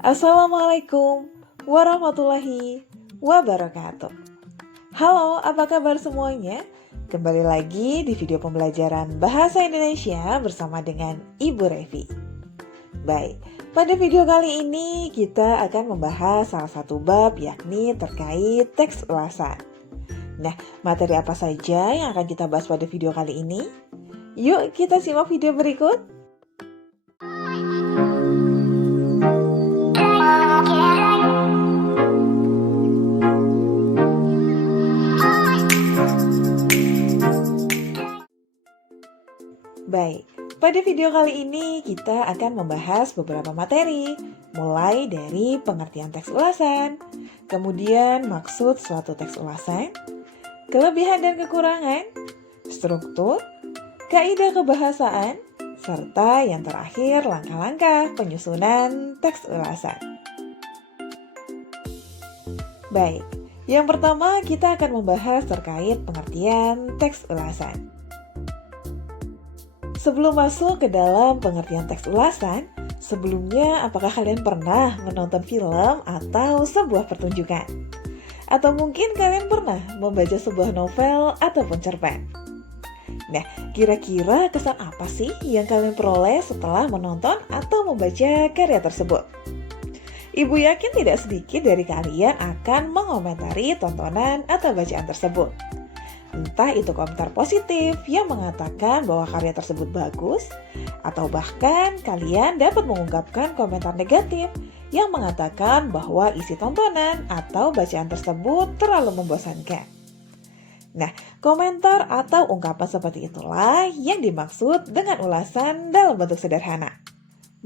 Assalamualaikum warahmatullahi wabarakatuh. Halo, apa kabar semuanya? Kembali lagi di video pembelajaran Bahasa Indonesia bersama dengan Ibu Revi. Baik, pada video kali ini kita akan membahas salah satu bab yakni terkait teks ulasan. Nah, materi apa saja yang akan kita bahas pada video kali ini? Yuk kita simak video berikut. Baik, pada video kali ini kita akan membahas beberapa materi, mulai dari pengertian teks ulasan, kemudian maksud suatu teks ulasan, kelebihan dan kekurangan, struktur, kaidah kebahasaan, serta yang terakhir langkah-langkah penyusunan teks ulasan. Baik, yang pertama kita akan membahas terkait pengertian teks ulasan. Sebelum masuk ke dalam pengertian teks ulasan, sebelumnya apakah kalian pernah menonton film atau sebuah pertunjukan? Atau mungkin kalian pernah membaca sebuah novel ataupun cerpen? Nah, kira-kira kesan apa sih yang kalian peroleh setelah menonton atau membaca karya tersebut? Ibu yakin tidak sedikit dari kalian akan mengomentari tontonan atau bacaan tersebut. Entah itu komentar positif yang mengatakan bahwa karya tersebut bagus, atau bahkan kalian dapat mengungkapkan komentar negatif yang mengatakan bahwa isi tontonan atau bacaan tersebut terlalu membosankan. Nah, komentar atau ungkapan seperti itulah yang dimaksud dengan ulasan dalam bentuk sederhana.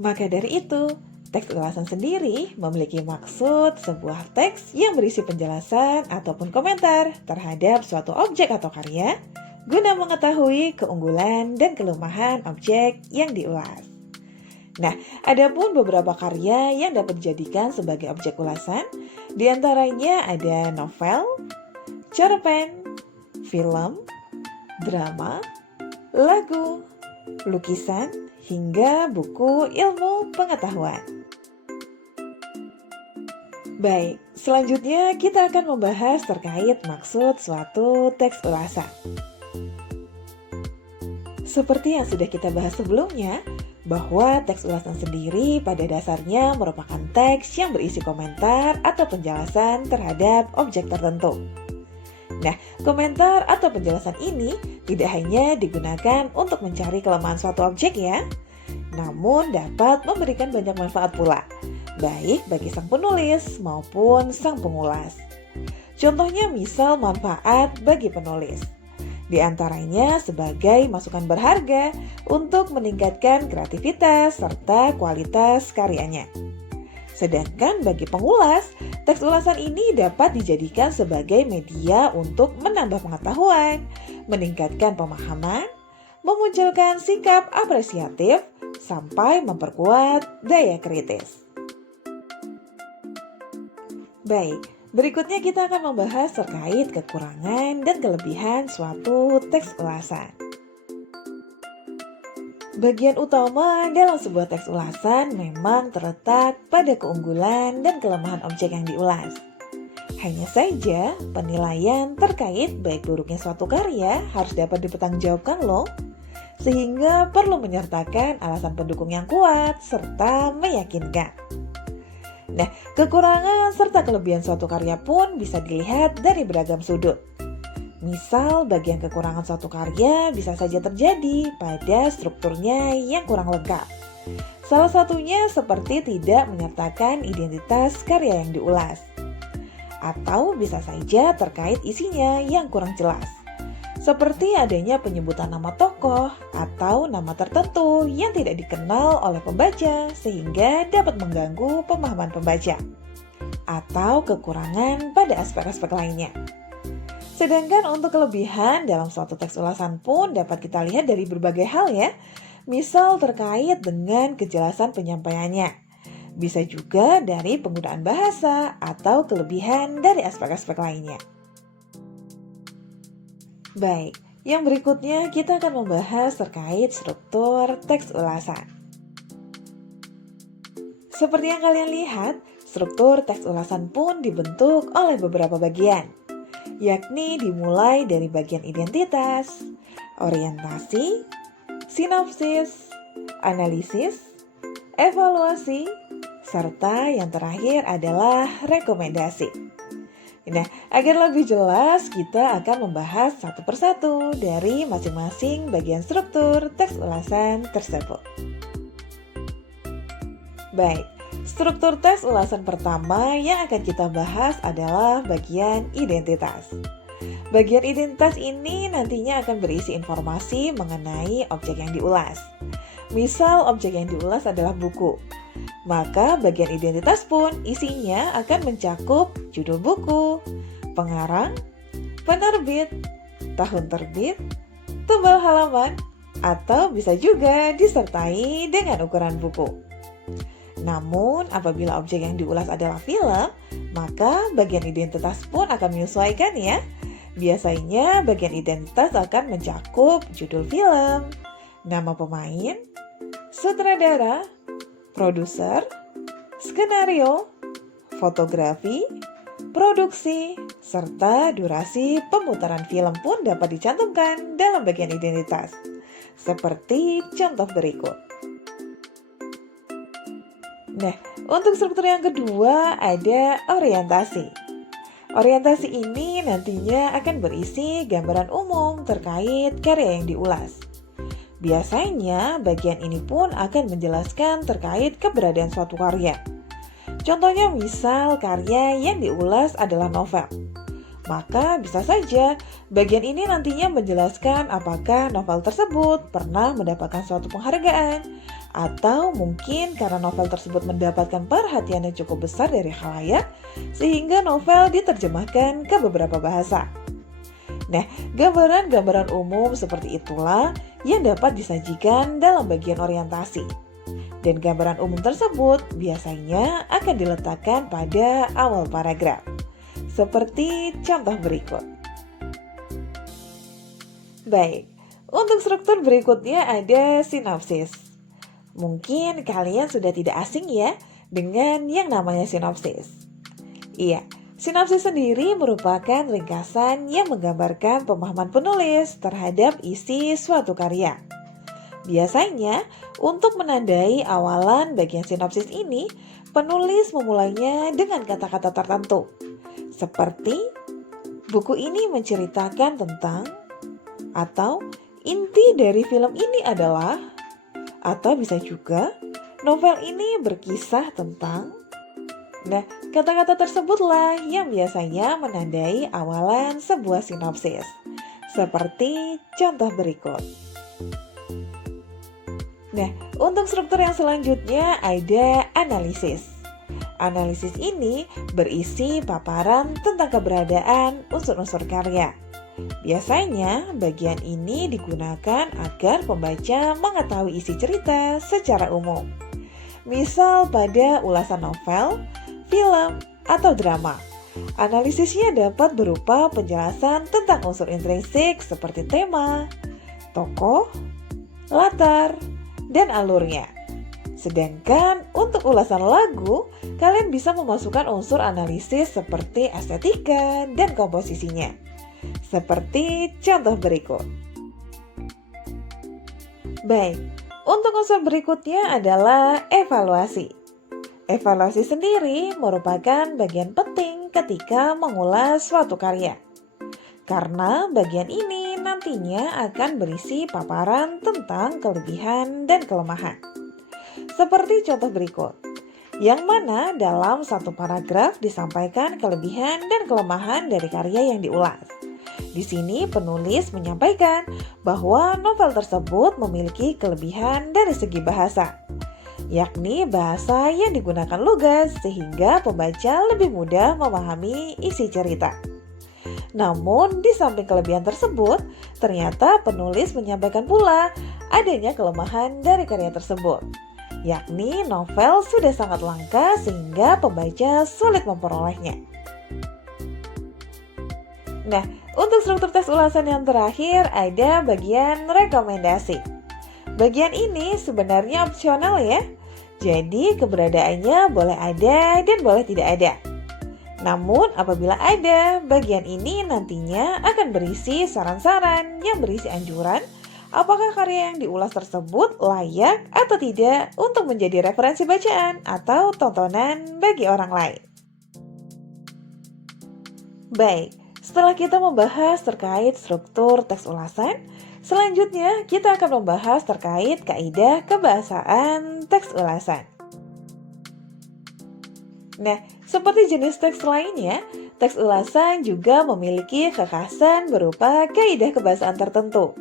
Maka dari itu, teks ulasan sendiri memiliki maksud sebuah teks yang berisi penjelasan ataupun komentar terhadap suatu objek atau karya guna mengetahui keunggulan dan kelemahan objek yang diulas. Nah, ada pun beberapa karya yang dapat dijadikan sebagai objek ulasan, diantaranya ada novel, cerpen, film, drama, lagu, lukisan, hingga buku ilmu pengetahuan. Baik, selanjutnya kita akan membahas terkait maksud suatu teks ulasan. Seperti yang sudah kita bahas sebelumnya, bahwa teks ulasan sendiri pada dasarnya merupakan teks yang berisi komentar atau penjelasan terhadap objek tertentu. Nah, komentar atau penjelasan ini tidak hanya digunakan untuk mencari kelemahan suatu objek ya, namun dapat memberikan banyak manfaat pula, baik bagi sang penulis maupun sang pengulas. Contohnya misal manfaat bagi penulis. Di antaranya sebagai masukan berharga untuk meningkatkan kreativitas serta kualitas karyanya. Sedangkan bagi pengulas, teks ulasan ini dapat dijadikan sebagai media untuk menambah pengetahuan, meningkatkan pemahaman, memunculkan sikap apresiatif, sampai memperkuat daya kritis. Baik, berikutnya kita akan membahas terkait kekurangan dan kelebihan suatu teks ulasan. Bagian utama dalam sebuah teks ulasan memang terletak pada keunggulan dan kelemahan objek yang diulas. Hanya saja, penilaian terkait baik buruknya suatu karya harus dapat dipertanggungjawabkan loh, sehingga perlu menyertakan alasan pendukung yang kuat serta meyakinkan. Nah, kekurangan serta kelebihan suatu karya pun bisa dilihat dari beragam sudut. Misal, bagian kekurangan suatu karya bisa saja terjadi pada strukturnya yang kurang lengkap. Salah satunya seperti tidak menyertakan identitas karya yang diulas. Atau bisa saja terkait isinya yang kurang jelas. Seperti adanya penyebutan nama tokoh atau nama tertentu yang tidak dikenal oleh pembaca sehingga dapat mengganggu pemahaman pembaca. Atau kekurangan pada aspek-aspek lainnya. Sedangkan untuk kelebihan dalam suatu teks ulasan pun dapat kita lihat dari berbagai hal ya. Misal terkait dengan kejelasan penyampaiannya. Bisa juga dari penggunaan bahasa atau kelebihan dari aspek-aspek lainnya. Baik, yang berikutnya kita akan membahas terkait struktur teks ulasan. Seperti yang kalian lihat, struktur teks ulasan pun dibentuk oleh beberapa bagian, yakni dimulai dari bagian identitas, orientasi, sinopsis, analisis, evaluasi, serta yang terakhir adalah rekomendasi. Nah, agar lebih jelas, kita akan membahas satu persatu dari masing-masing bagian struktur teks ulasan tersebut. Baik, struktur teks ulasan pertama yang akan kita bahas adalah bagian identitas. Bagian identitas ini nantinya akan berisi informasi mengenai objek yang diulas. Misal objek yang diulas adalah buku, maka bagian identitas pun isinya akan mencakup judul buku, pengarang, penerbit, tahun terbit, tebal halaman, atau bisa juga disertai dengan ukuran buku. Namun, apabila objek yang diulas adalah film, maka bagian identitas pun akan menyesuaikan ya. Biasanya bagian identitas akan mencakup judul film, nama pemain, sutradara, produser, skenario, fotografi, produksi, serta durasi pemutaran film pun dapat dicantumkan dalam bagian identitas. Seperti contoh berikut. Nah, untuk struktur yang kedua ada orientasi. Orientasi ini nantinya akan berisi gambaran umum terkait karya yang diulas. Biasanya bagian ini pun akan menjelaskan terkait keberadaan suatu karya. Contohnya misal karya yang diulas adalah novel. Maka bisa saja bagian ini nantinya menjelaskan apakah novel tersebut pernah mendapatkan suatu penghargaan, atau mungkin karena novel tersebut mendapatkan perhatian yang cukup besar dari khalayak, sehingga novel diterjemahkan ke beberapa bahasa. Nah, gambaran-gambaran umum seperti itulah yang dapat disajikan dalam bagian orientasi. Dan gambaran umum tersebut biasanya akan diletakkan pada awal paragraf. Seperti contoh berikut. Baik, untuk struktur berikutnya ada sinopsis. Mungkin kalian sudah tidak asing ya dengan yang namanya sinopsis. Iya, sinopsis sendiri merupakan ringkasan yang menggambarkan pemahaman penulis terhadap isi suatu karya. Biasanya, untuk menandai awalan bagian sinopsis ini, penulis memulainya dengan kata-kata tertentu. Seperti, buku ini menceritakan tentang, atau inti dari film ini adalah, atau bisa juga, novel ini berkisah tentang. Nah, kata-kata tersebutlah yang biasanya menandai awalan sebuah sinopsis. Seperti contoh berikut. Nah, untuk struktur yang selanjutnya ada analisis. Analisis ini berisi paparan tentang keberadaan unsur-unsur karya. Biasanya bagian ini digunakan agar pembaca mengetahui isi cerita secara umum. Misal pada ulasan novel, film, atau drama. Analisisnya dapat berupa penjelasan tentang unsur intrinsik seperti tema, tokoh, latar, dan alurnya. Sedangkan untuk ulasan lagu, kalian bisa memasukkan unsur analisis seperti estetika dan komposisinya. Seperti contoh berikut. Baik, untuk unsur berikutnya adalah evaluasi. Evaluasi sendiri merupakan bagian penting ketika mengulas suatu karya. Karena bagian ini nantinya akan berisi paparan tentang kelebihan dan kelemahan. Seperti contoh berikut, yang mana dalam satu paragraf disampaikan kelebihan dan kelemahan dari karya yang diulas. Di sini penulis menyampaikan bahwa novel tersebut memiliki kelebihan dari segi bahasa, yakni bahasa yang digunakan lugas sehingga pembaca lebih mudah memahami isi cerita. Namun di samping kelebihan tersebut, ternyata penulis menyampaikan pula adanya kelemahan dari karya tersebut, yakni novel sudah sangat langka sehingga pembaca sulit memperolehnya. Nah, untuk struktur tes ulasan yang terakhir ada bagian rekomendasi. Bagian ini sebenarnya opsional ya. Jadi keberadaannya boleh ada dan boleh tidak ada. Namun apabila ada, bagian ini nantinya akan berisi saran-saran yang berisi anjuran apakah karya yang diulas tersebut layak atau tidak untuk menjadi referensi bacaan atau tontonan bagi orang lain. Baik, setelah kita membahas terkait struktur teks ulasan, selanjutnya kita akan membahas terkait kaidah kebahasaan teks ulasan. Nah, seperti jenis teks lainnya, teks ulasan juga memiliki kekhasan berupa kaidah kebahasaan tertentu.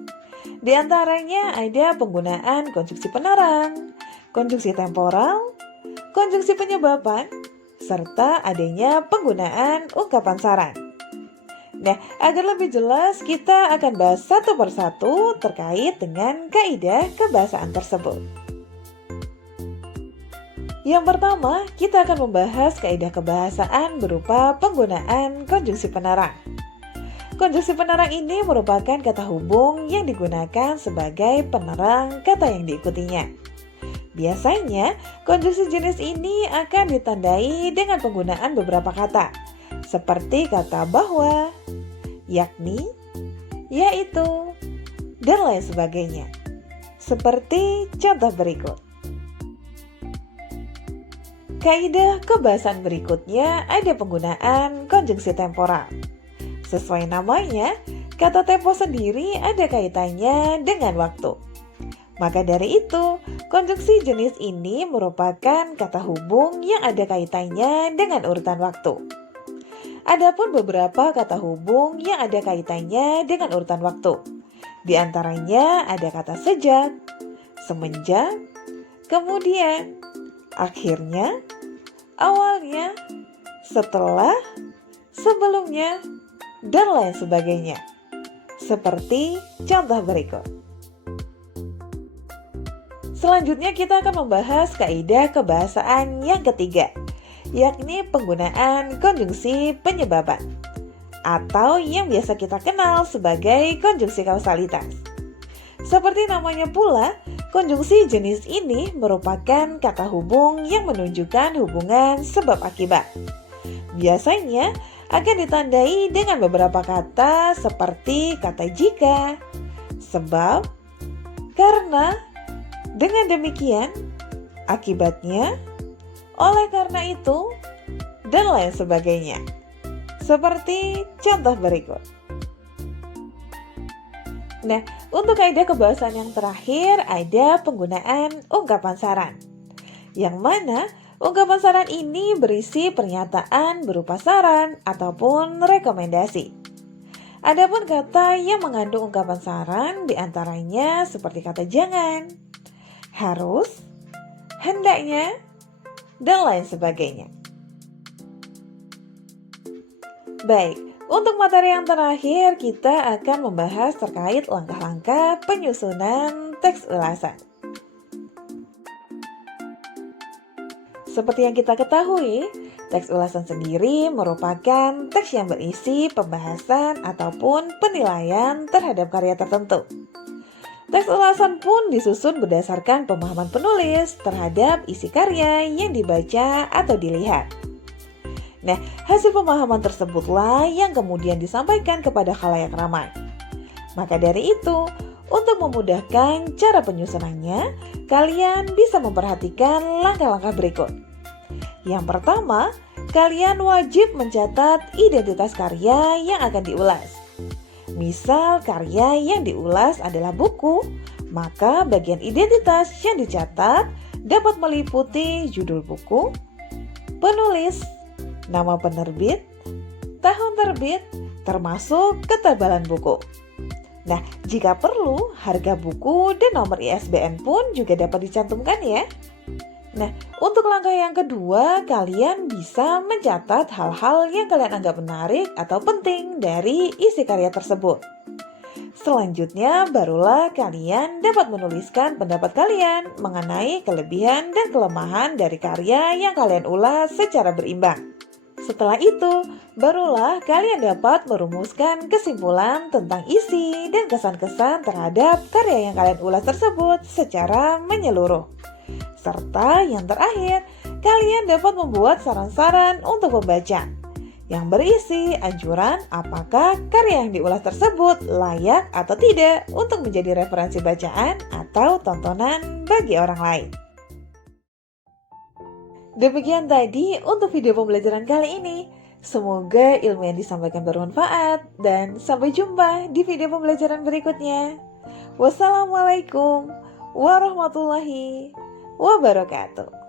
Di antaranya ada penggunaan konjungsi penerang, konjungsi temporal, konjungsi penyebaban, serta adanya penggunaan ungkapan saran. Nah, agar lebih jelas kita akan bahas satu persatu terkait dengan kaidah kebahasaan tersebut. Yang pertama, kita akan membahas kaidah kebahasaan berupa penggunaan konjungsi penerang. Konjungsi penerang ini merupakan kata hubung yang digunakan sebagai penerang kata yang diikutinya. Biasanya, konjungsi jenis ini akan ditandai dengan penggunaan beberapa kata, seperti kata bahwa, yakni, yaitu, dan lain sebagainya. Seperti contoh berikut. Kaidah kebahasaan berikutnya ada penggunaan konjungsi temporal. Sesuai namanya, kata tempo sendiri ada kaitannya dengan waktu. Maka dari itu, konjungsi jenis ini merupakan kata hubung yang ada kaitannya dengan urutan waktu. Adapun beberapa kata hubung yang ada kaitannya dengan urutan waktu. Di antaranya ada kata sejak, semenjak, kemudian, akhirnya, awalnya, setelah, sebelumnya, dan lain sebagainya. Seperti contoh berikut. Selanjutnya kita akan membahas kaidah kebahasaan yang ketiga, yakni penggunaan konjungsi penyebaban, atau yang biasa kita kenal sebagai konjungsi kausalitas. Seperti namanya pula, konjungsi jenis ini merupakan kata hubung yang menunjukkan hubungan sebab akibat. Biasanya akan ditandai dengan beberapa kata seperti kata jika, sebab, karena, dengan demikian, akibatnya, oleh karena itu, dan lain sebagainya. Seperti contoh berikut. Nah, untuk kaidah kebahasaan yang terakhir ada penggunaan ungkapan saran. Yang mana ungkapan saran ini berisi pernyataan berupa saran ataupun rekomendasi. Adapun kata yang mengandung ungkapan saran diantaranya seperti kata jangan, harus, hendaknya, dan lain sebagainya. Baik, untuk materi yang terakhir kita akan membahas terkait langkah-langkah penyusunan teks ulasan. Seperti yang kita ketahui, teks ulasan sendiri merupakan teks yang berisi pembahasan ataupun penilaian terhadap karya tertentu. Teks ulasan pun disusun berdasarkan pemahaman penulis terhadap isi karya yang dibaca atau dilihat. Nah, hasil pemahaman tersebutlah yang kemudian disampaikan kepada khalayak ramai. Maka dari itu, untuk memudahkan cara penyusunannya, kalian bisa memperhatikan langkah-langkah berikut. Yang pertama, kalian wajib mencatat identitas karya yang akan diulas. Misal karya yang diulas adalah buku, maka bagian identitas yang dicatat dapat meliputi judul buku, penulis, nama penerbit, tahun terbit, termasuk ketebalan buku. Nah, jika perlu, harga buku dan nomor ISBN pun juga dapat dicantumkan ya. Nah, untuk langkah yang kedua, kalian bisa mencatat hal-hal yang kalian anggap menarik atau penting dari isi karya tersebut. Selanjutnya, barulah kalian dapat menuliskan pendapat kalian mengenai kelebihan dan kelemahan dari karya yang kalian ulas secara berimbang. Setelah itu, barulah kalian dapat merumuskan kesimpulan tentang isi dan kesan-kesan terhadap karya yang kalian ulas tersebut secara menyeluruh. Serta yang terakhir, kalian dapat membuat saran-saran untuk pembaca yang berisi anjuran apakah karya yang diulas tersebut layak atau tidak untuk menjadi referensi bacaan atau tontonan bagi orang lain. Demikian tadi untuk video pembelajaran kali ini. Semoga ilmu yang disampaikan bermanfaat dan sampai jumpa di video pembelajaran berikutnya. Wassalamualaikum warahmatullahi wabarakatuh.